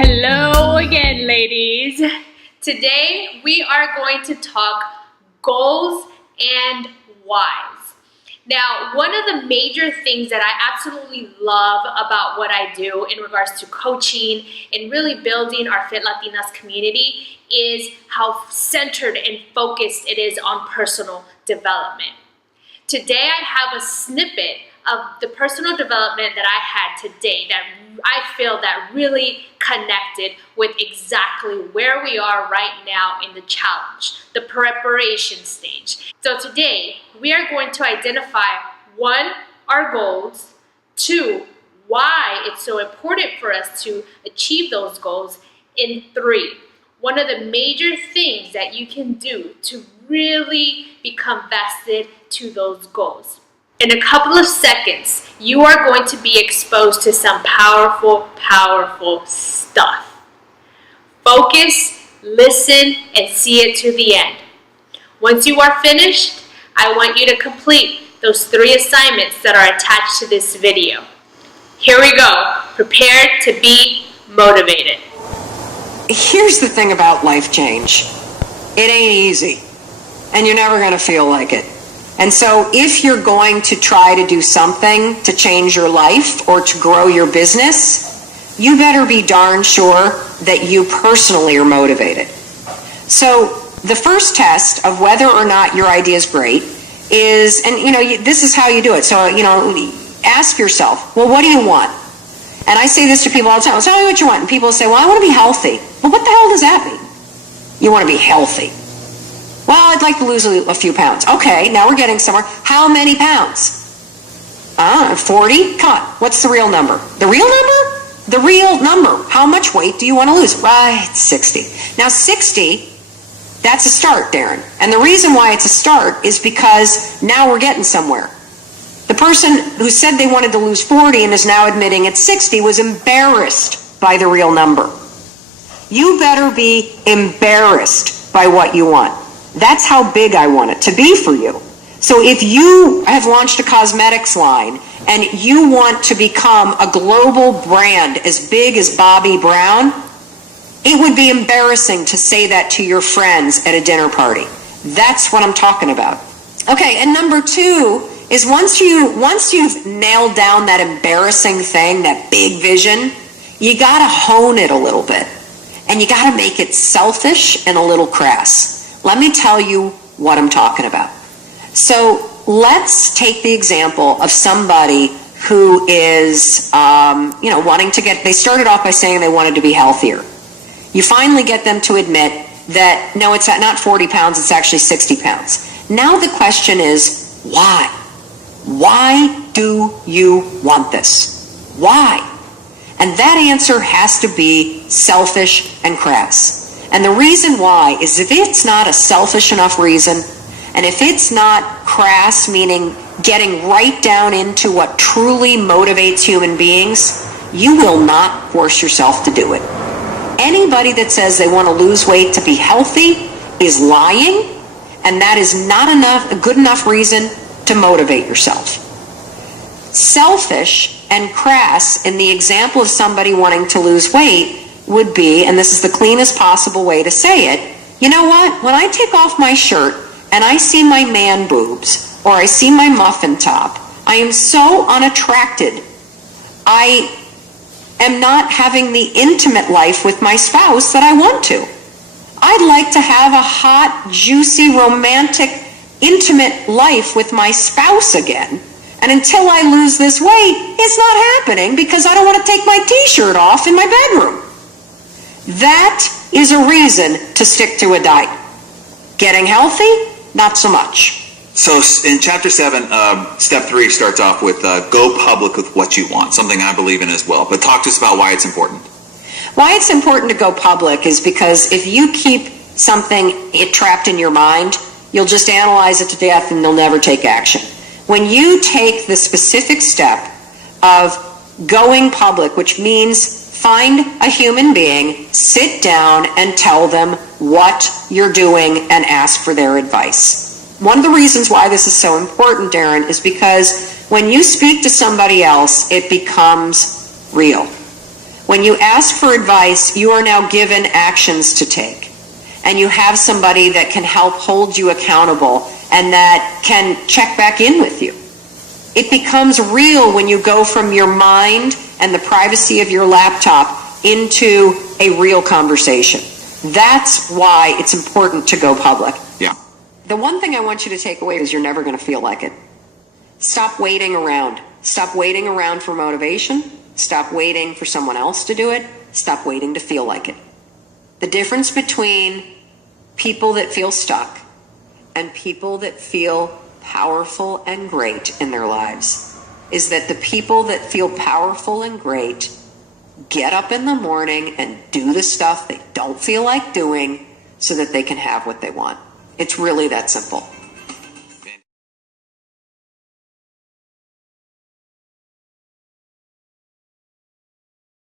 Hello again, ladies. Today we are going to talk goals and whys. Now, one of the major things that I absolutely love about what I do in regards to coaching and really building our FitLatinas community is how centered and focused it is on personal development. Today I have a snippet of the personal development that I had today that I feel that really connected with exactly where we are right now in the challenge, the preparation stage. So today we are going to identify 1, our goals, 2, why it's so important for us to achieve those goals, and 3, one of the major things that you can do to really become vested to those goals. In a couple of seconds, you are going to be exposed to some powerful, powerful stuff. Focus, listen, and see it to the end. Once you are finished, I want you to complete those 3 assignments that are attached to this video. Here we go. Prepare to be motivated. Here's the thing about life change. It ain't easy, and you're never going to feel like it. And so if you're going to try to do something to change your life or to grow your business, you better be darn sure that you personally are motivated. So the first test of whether or not your idea is great is, and this is how you do it. So, ask yourself, well, what do you want? And I say this to people all the time. Well, tell me what you want. And people say, well, I want to be healthy. Well, what the hell does that mean? You want to be healthy. Well, I'd like to lose a few pounds. Okay, now we're getting somewhere. How many pounds? 40? Come on, what's the real number? The real number? The real number. How much weight do you want to lose? Right, 60. Now 60, that's a start, Darren. And the reason why it's a start is because now we're getting somewhere. The person who said they wanted to lose 40 and is now admitting it's 60 was embarrassed by the real number. You better be embarrassed by what you want. That's how big I want it to be for you. So if you have launched a cosmetics line and you want to become a global brand as big as Bobbi Brown, it would be embarrassing to say that to your friends at a dinner party. That's what I'm talking about. Okay, and number 2 is once you've nailed down that embarrassing thing, that big vision, you gotta hone it a little bit. And you gotta make it selfish and a little crass. Let me tell you what I'm talking about. So let's take the example of somebody who is, wanting to they started off by saying they wanted to be healthier. You finally get them to admit that, no, it's not 40 pounds, it's actually 60 pounds. Now the question is, why? Why do you want this? Why? And that answer has to be selfish and crass. And the reason why is if it's not a selfish enough reason, and if it's not crass, meaning getting right down into what truly motivates human beings, you will not force yourself to do it. Anybody that says they want to lose weight to be healthy is lying, and that is not a good enough reason to motivate yourself. Selfish and crass in the example of somebody wanting to lose weight would be, and this is the cleanest possible way to say it, you know what? When I take off my shirt and I see my man boobs or I see my muffin top, I am so unattracted. I am not having the intimate life with my spouse that I want to. I'd like to have a hot, juicy, romantic, intimate life with my spouse again. And until I lose this weight, it's not happening because I don't want to take my t-shirt off in my bedroom. That is a reason to stick to a diet. Getting healthy, not so much. So in chapter 7, step 3 starts off with go public with what you want, something I believe in as well. But talk to us about why it's important. Why it's important to go public is because if you keep something trapped in your mind, you'll just analyze it to death and you'll never take action. When you take the specific step of going public, which means find a human being, sit down and tell them what you're doing and ask for their advice. One of the reasons why this is so important, Darren, is because when you speak to somebody else, it becomes real. When you ask for advice, you are now given actions to take. And you have somebody that can help hold you accountable and that can check back in with you. It becomes real when you go from your mind and the privacy of your laptop into a real conversation. That's why it's important to go public. Yeah. The one thing I want you to take away is you're never going to feel like it. Stop waiting around. Stop waiting around for motivation. Stop waiting for someone else to do it. Stop waiting to feel like it. The difference between people that feel stuck and people that feel powerful and great in their lives is that the people that feel powerful and great get up in the morning and do the stuff they don't feel like doing so that they can have what they want. It's really that simple.